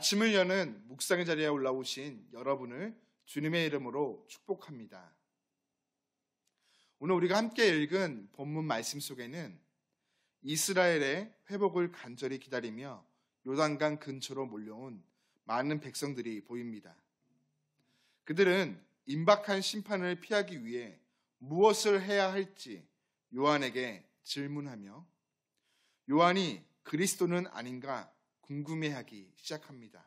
아침을 여는 묵상의 자리에 올라오신 여러분을 주님의 이름으로 축복합니다. 오늘 우리가 함께 읽은 본문 말씀 속에는 이스라엘의 회복을 간절히 기다리며 요단강 근처로 몰려온 많은 백성들이 보입니다. 그들은 임박한 심판을 피하기 위해 무엇을 해야 할지 요한에게 질문하며 요한이 그리스도는 아닌가 궁금해하기 시작합니다.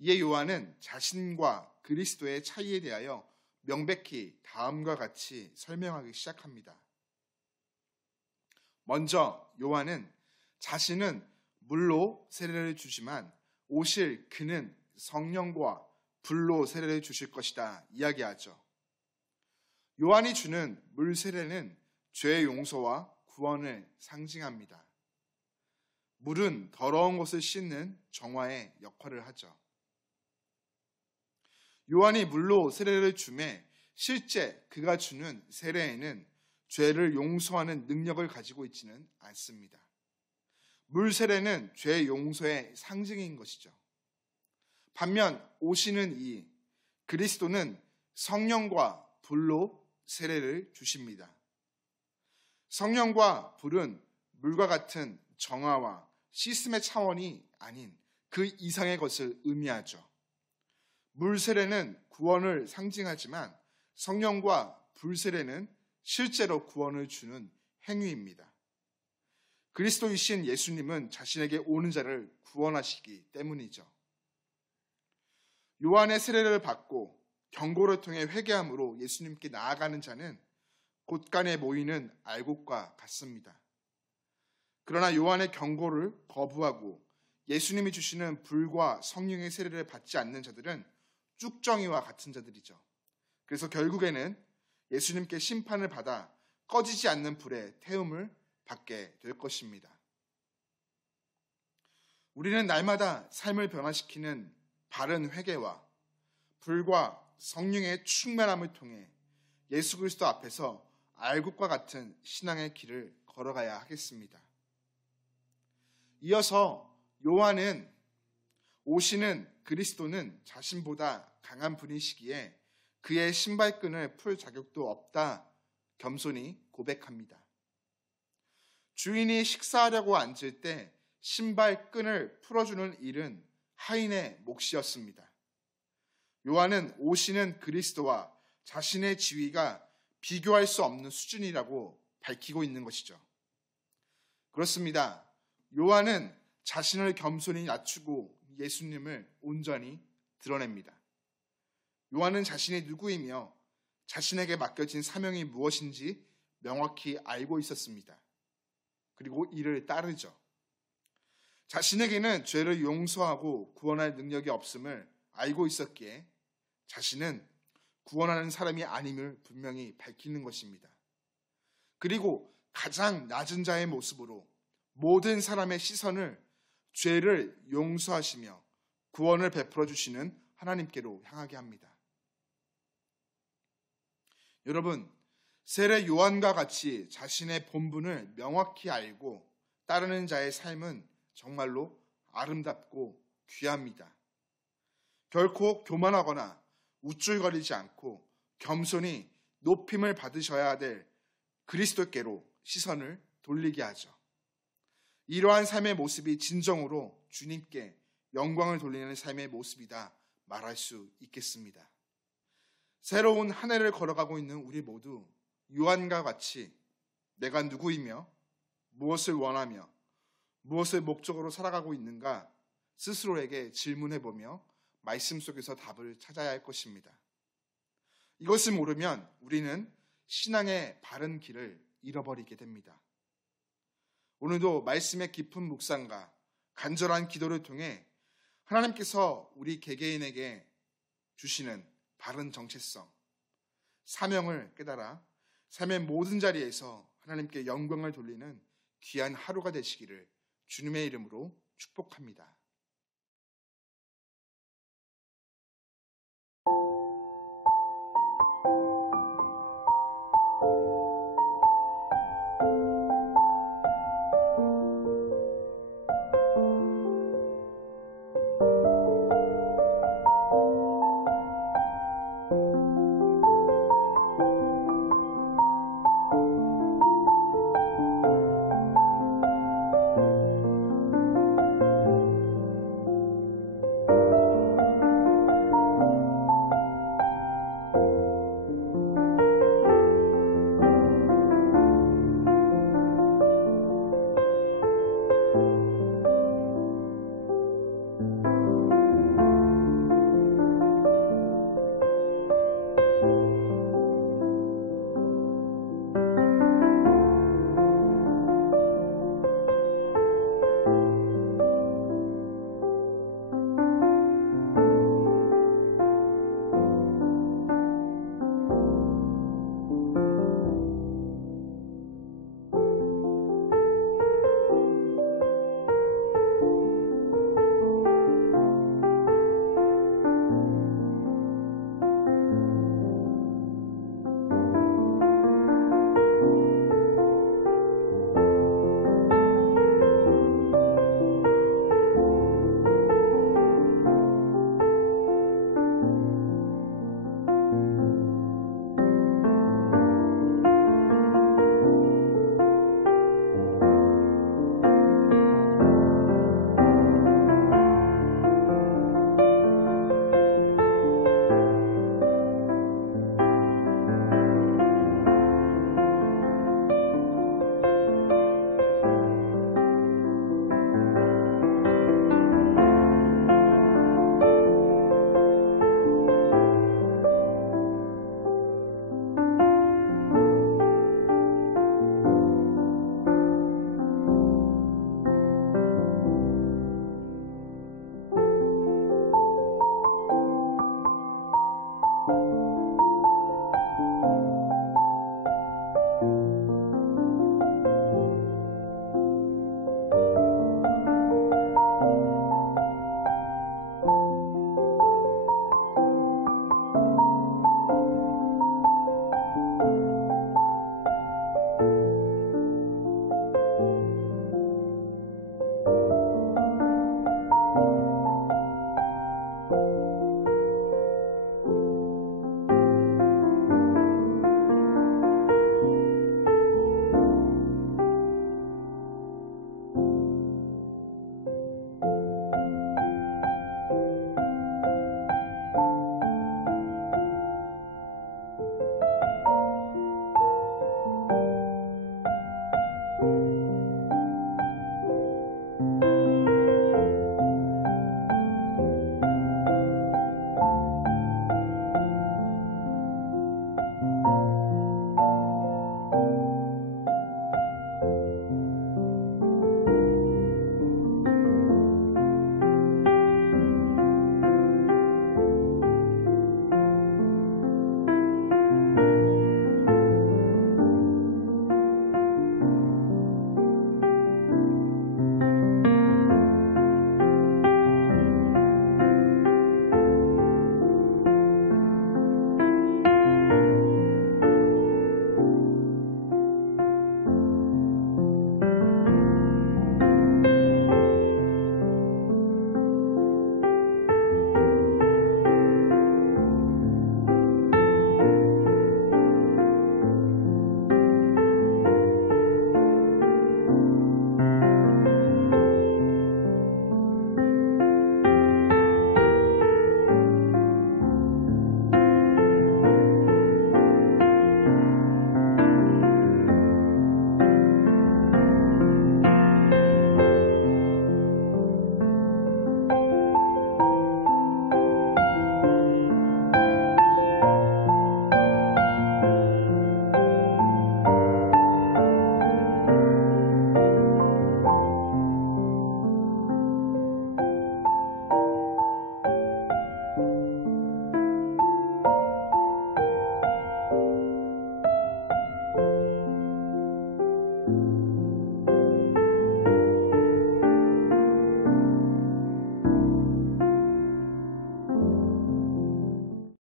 이에 요한은 자신과 그리스도의 차이에 대하여 명백히 다음과 같이 설명하기 시작합니다. 먼저 요한은 자신은 물로 세례를 주지만 오실 그는 성령과 불로 세례를 주실 것이다 이야기하죠. 요한이 주는 물 세례는 죄 용서와 구원을 상징합니다. 물은 더러운 것을 씻는 정화의 역할을 하죠. 요한이 물로 세례를 주매 실제 그가 주는 세례에는 죄를 용서하는 능력을 가지고 있지는 않습니다. 물 세례는 죄 용서의 상징인 것이죠. 반면 오시는 이 그리스도는 성령과 불로 세례를 주십니다. 성령과 불은 물과 같은 정화와 시스템의 차원이 아닌 그 이상의 것을 의미하죠. 물 세례는 구원을 상징하지만 성령과 불 세례는 실제로 구원을 주는 행위입니다. 그리스도이신 예수님은 자신에게 오는 자를 구원하시기 때문이죠. 요한의 세례를 받고 경고를 통해 회개함으로 예수님께 나아가는 자는 곳간에 모이는 알곡과 같습니다. 그러나 요한의 경고를 거부하고 예수님이 주시는 불과 성령의 세례를 받지 않는 자들은 쭉정이와 같은 자들이죠. 그래서 결국에는 예수님께 심판을 받아 꺼지지 않는 불의 태움을 받게 될 것입니다. 우리는 날마다 삶을 변화시키는 바른 회개와 불과 성령의 충만함을 통해 예수 그리스도 앞에서 알곡과 같은 신앙의 길을 걸어가야 하겠습니다. 이어서 요한은 오시는 그리스도는 자신보다 강한 분이시기에 그의 신발끈을 풀 자격도 없다 겸손히 고백합니다. 주인이 식사하려고 앉을 때 신발끈을 풀어주는 일은 하인의 몫이었습니다. 요한은 오시는 그리스도와 자신의 지위가 비교할 수 없는 수준이라고 밝히고 있는 것이죠. 그렇습니다. 요한은 자신을 겸손히 낮추고 예수님을 온전히 드러냅니다. 요한은 자신이 누구이며 자신에게 맡겨진 사명이 무엇인지 명확히 알고 있었습니다. 그리고 이를 따르죠. 자신에게는 죄를 용서하고 구원할 능력이 없음을 알고 있었기에 자신은 구원하는 사람이 아님을 분명히 밝히는 것입니다. 그리고 가장 낮은 자의 모습으로 모든 사람의 시선을 죄를 용서하시며 구원을 베풀어 주시는 하나님께로 향하게 합니다. 여러분, 세례 요한과 같이 자신의 본분을 명확히 알고 따르는 자의 삶은 정말로 아름답고 귀합니다. 결코 교만하거나 우쭐거리지 않고 겸손히 높임을 받으셔야 될 그리스도께로 시선을 돌리게 하죠. 이러한 삶의 모습이 진정으로 주님께 영광을 돌리는 삶의 모습이다 말할 수 있겠습니다. 새로운 한 해를 걸어가고 있는 우리 모두 요한과 같이 내가 누구이며 무엇을 원하며 무엇을 목적으로 살아가고 있는가 스스로에게 질문해보며 말씀 속에서 답을 찾아야 할 것입니다. 이것을 모르면 우리는 신앙의 바른 길을 잃어버리게 됩니다. 오늘도 말씀의 깊은 묵상과 간절한 기도를 통해 하나님께서 우리 개개인에게 주시는 바른 정체성, 사명을 깨달아 삶의 모든 자리에서 하나님께 영광을 돌리는 귀한 하루가 되시기를 주님의 이름으로 축복합니다.